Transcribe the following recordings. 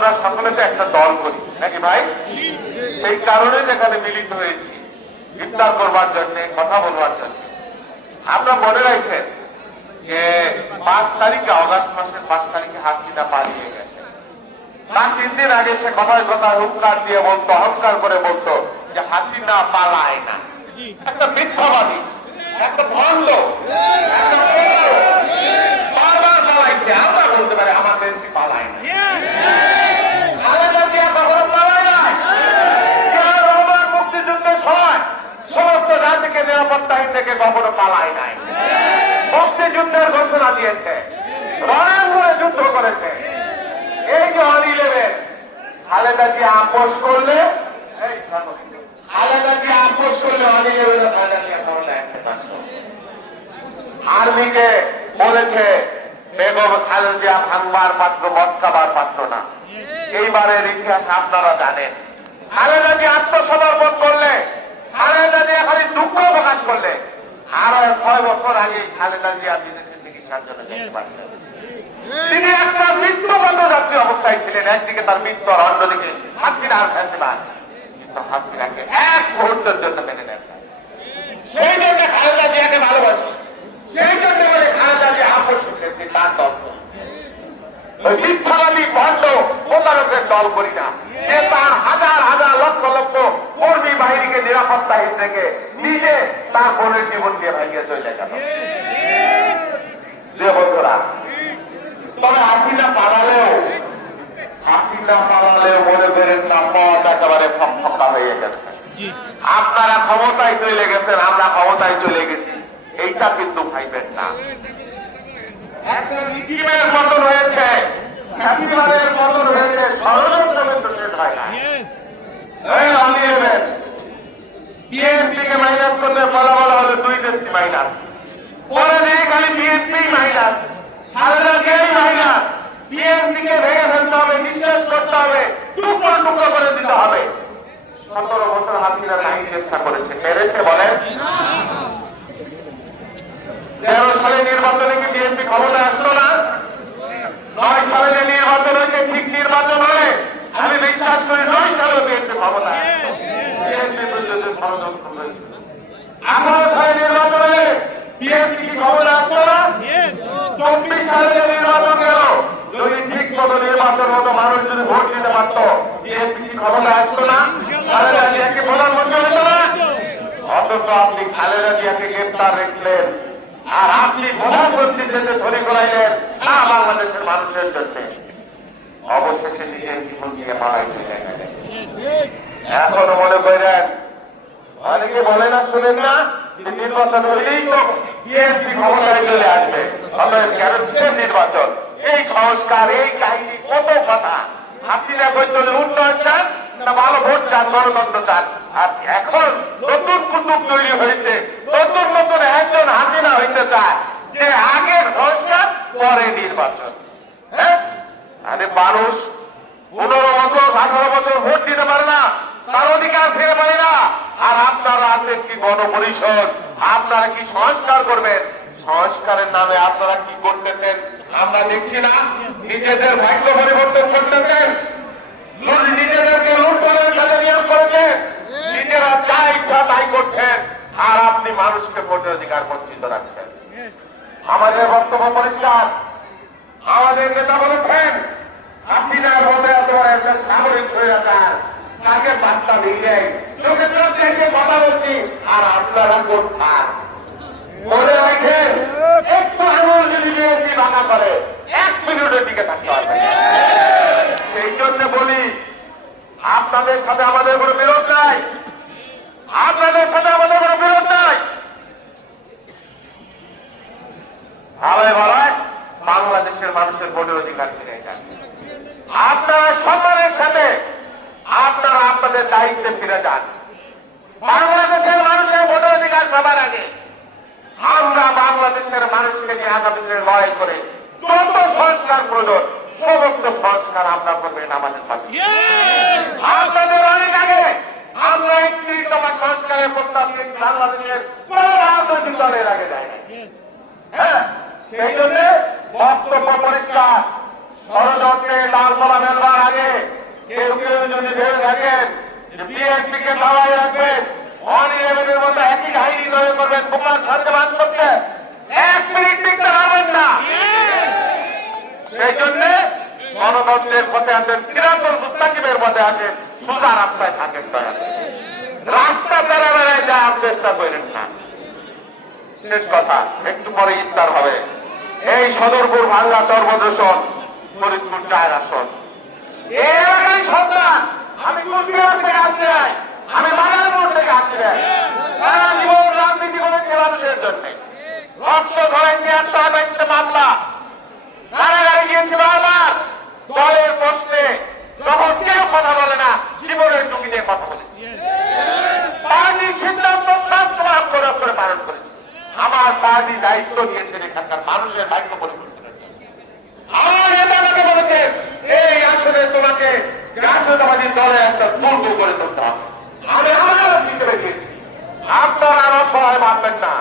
আমরা সকলে তো একটা দল করি নাকি ভাই? সেই কারণে যেখানে মিলিত হয়েছি ইফতার করবার জন্য, কথা বলবার জন্য। আমরা মনে রাখেন যে 5 তারিখে, অগাস্ট মাসের 5 তারিখে হাসিনা পালিয়ে গেছে। তার 3 দিন আগে সে কথায় কথায় হুঙ্কার দিয়ে বলতো, অহংকার করে বলতো যে হাসিনা পালায় না। একটা মিথ্যাবাদী, একটা ভণ্ড, বারবার পালাইছে। আমরা বলতে পারি আমাদের পালায় না। মুক্তিযুদ্ধের সময় সমস্ত জাতিকে নিরাপত্তাহীন থেকে কখনো পালায় নাই। মুক্তিযুদ্ধের ঘোষণা দিয়েছে, রণাঙ্গনে যুদ্ধ করেছে। এই যে 11 খালেদা জিয়া আপোষ করলে, খালেদা জিয়া আপোষ করলে 11 খালেদা জিয়া করলে আর্মিকে বলেছে বেগম খালেদা জিয়া ভাঙবার পাত্র, মস্কাবার পাত্র না। এইবারের ইতিহাস আপনারা জানেন। খালেদা জিয়া আত্মসমর্পণ করলে, খালেদা জিয়া খালি দুঃখ প্রকাশ করলে, আরো 6 বছর আগে খালেদা জিয়া বিদেশে চিকিৎসার জন্য যেতে পারতেন। তিনি একটা মৃত্যুগত যাত্রী অবস্থায় ছিলেন। একদিকে তার মৃত্যু, আর অন্যদিকে হাসিনার ফেসিবাদ। কিন্তু হাসিনাকে এক মুহূর্তের জন্য মেনে নেন। সেই জন্য খালেদা জিয়াকে ভালোবাসি, সেই জন্য বলে খালেদা জিয়া আপোষ করেছে। তার দল ওই মিথ্যাবাদী ভণ্ড প্রতারকের দল করি না। যে তার হাজার হাজার লক্ষ লক্ষ কর্মী বাহিনীকে নিরাপত্তাহীন থেকে নিজে তার বোনের জীবন দিয়ে ভাইয়ে চলে গেল। বন্ধুরা, তবে হাসিনা পালালেও মনে করেন না, পথ একেবারে ফকফকা হয়ে গেছে। আপনারা ক্ষমতায় চলে গেছেন, আমরা ক্ষমতায় চলে গেছি, এইটা কিন্তু ভাইবেন না। একটা রিজিমের পতন হয়েছে, ফ্যাসিবাদের পতন হয়েছে, ষড়যন্ত্র কিন্তু শেষ হয় না। বিএনপিকে মাইনাস করতে বলা হলো 2 দেশটি মাইনাস, পরে দিয়ে খালি বিএনপি মাইনাস, খালেদা জিয়াই মাইনাস। বিএনপিকে ভেঙে ফেলতে হবে, নিঃশেষ করতে হবে, টুকরো টুকরো করে দিতে হবে। 17 বছর হাসিনা নাই চেষ্টা করেছে, পেরেছে বলেন? 13 সালে নির্বাচনে কি বিএনপি ক্ষমতায় আসলো না? 9 সালে যে নির্বাচন হয়েছে, ঠিক নির্বাচন হলে আমি বিশ্বাস করি 9 সালে বিএনপি ক্ষমতায় আসলো। বিএনপি বিরুদ্ধে ষড়যন্ত্র হয়েছে। 18 সালে নির্বাচন হলে বিএনপি কি ক্ষমতায় আসলো না? 24 সালে যে নির্বাচন গেল, যদি ঠিক মতো নির্বাচন হতো, মানুষ যদি ভোট দিতে পারত, বিএনপি কি ক্ষমতায় আসতো না? খালেদা জিয়াকে প্রধানমন্ত্রী হতো না? অথচ আপনি খালেদা জিয়াকে গ্রেপ্তার রাখলেন, আর আপনি প্রধানমন্ত্রী শেষে ধরে করাইলেন সারা বাংলাদেশের মানুষের জন্য। অবশেষে নিজের জীবন দিয়ে মারাই চলে গেলেন। এখনো মনে করেন, অনেকে বলে না, শুনেন না, যে নির্বাচন হলেই তো বিএনপি ক্ষমতায় চলে আসবে, কেন নির্বাচন, এই সংস্কার, এই কাহিনী, কত কথা। হাসিনা চলে উন্নয়ন চান না ভালো ভোট চান, গণতন্ত্র চান। আর এখন নতুন কুতুব তৈরি হয়েছে, নতুন নতুন একজন হাসিনা হইতে চায় যে আগে সংস্কার পরে নির্বাচন। হ্যাঁ, আরে মানুষ 15 বছর 18 বছর ভোট দিতে পারে না, তার অধিকার ফিরে পায় না। আর আপনারা আছেন কি গণপরিষদ, আপনারা কি সংস্কার করবেন? সংস্কারের নামে আপনারা কি করতেছেন আমরা দেখছি না। নিজেদের ভাগ্য পরিবর্তন করতেছেন, নিজেদেরকে লুটপাটের কাজে নিয়োগ করছেন, নিজেরা যা ইচ্ছা তাই করছেন, আর আপনি মানুষকে ভোটের অধিকার বঞ্চিত রাখছেন। আমাদের বক্তব্য পরিষ্কার। আমাদের নেতা বলেছেন হাসিনার মতো এত বড় একটা সামরিক স্বৈরাচার তাকে বার্তা দিয়ে চোখে চোখ দেখে কথা বলছি, আর আপনারা কোথায়? মনে রাখেন, একটু আঙুল যদি বিএনপি ভাঙা করে 1 মিনিটের দিকে থাকতে পারবে। সেই জন্য বলি, আপনাদের সাথে আমাদের কোনো বিরোধ নাই, আপনাদের সাথে আমাদের কোনো বিরোধ নাই। ভালোই ভালোই বাংলাদেশের মানুষের ভোটের অধিকার ফিরে যান। আপনারা সম্মানের সাথে আপনারা আপনাদের দায়িত্বে ফিরে যান। বাংলাদেশের মানুষের ভোটের অধিকার সবার আগে। আমরা বাংলাদেশের মানুষকে নিয়ে আগামী দিনে লড়াই করে যত সংস্কার প্রয়োজন সমস্ত সংস্কার আমরা করবেন আমাদের সাথে। আপনাদের অনেক আগে আমরা 31 দফা সংস্কারের প্রস্তাব দিয়েছি, বাংলাদেশের কোন রাজনৈতিক দলের আগে যায় না। হ্যাঁ, সেই জন্য বক্তব্য পরিষ্কার, ষড়যন্ত্রে লালতলা মেলবার আগে কেউ কেউ যদি ভেবে থাকেন যে বিএনপি কে দাঁড়ায় রাখবেন, অনিয়মের মতো একই কাহিনী তৈরি করবেন, বোমার সাথে বাস করতে 1 মিনিট টিকতে পারবেন না। সেই জন্য গণতন্ত্রের পথে আসেন, সিরাজুল মুস্তাকিমের পথে আসেন, সোজা রাস্তায় থাকেন। রাস্তা বেড়া বেড়ায় যাওয়ার চেষ্টা করেন না। শেষ কথা, একটু পরে ইফতার হবে। এই সদরপুর ভাঙ্গা চর্বদূষণ ফরিদপুর 4 আসন এই এলাকায় সন্তান। আমি কুচবিহার থেকে আসছি নাই, আমি বাগানপুর থেকে আসছি নাই। সারা জীবন রাজনীতি করেছে মানুষের জন্য, রক্ত ধরেছে 128 মামলা, কারাগারে গিয়েছে বারবার। দলের প্রশ্নে যখন কেউ কথা বলে না, জীবনের ঝুঁকি নিয়ে কথা বলে পার্টির সিদ্ধান্ত বাস্তবায়ন করে পালন করেছে। আমার পার্টি দায়িত্ব দিয়েছেন এখানকার মানুষের ভাগ্য পরিবর্তনের জন্য। আমার নেতা আমাকে বলেছেন এই আসলে তোমাকে জাতীয়তাবাদী দলের একটা দুর্গ করে তুলতে হবে। আমি আমার হিসেবে দিয়েছি, আপনারা আরো সহায় মানবেন না।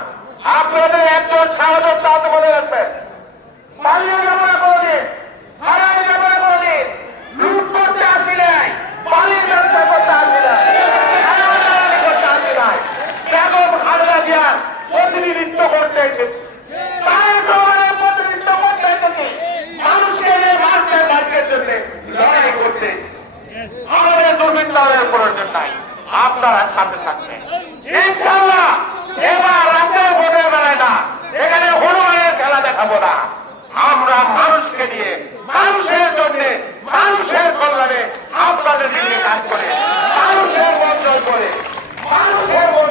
আপনাদের একজন সাহায্য তাতে মনে রাখবেন, পালিয়ে যাবেন